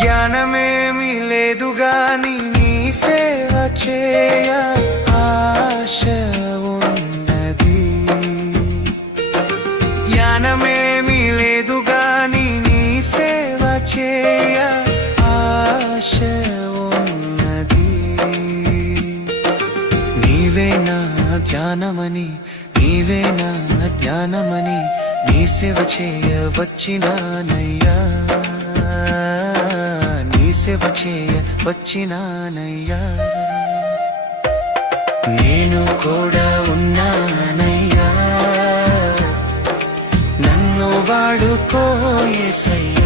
జ్ఞానమేమి లేదు గాని నీ సేవ చేయ ఆశ ఉన్నది. జ్ఞానమేమి లేదు గాని నీ సేవ చేయ ఆశ ఉన్నది. నీవే నా జ్ఞానమని, నీవే నా జ్ఞానమని నీ సేవ చేయ వచ్చినానయ్యా, నీ సేవ చేయ వచ్చినానయ్యా. నేను కూడా ఉన్నానయ్యా, నన్ను వాడుకో యేసయ్యా.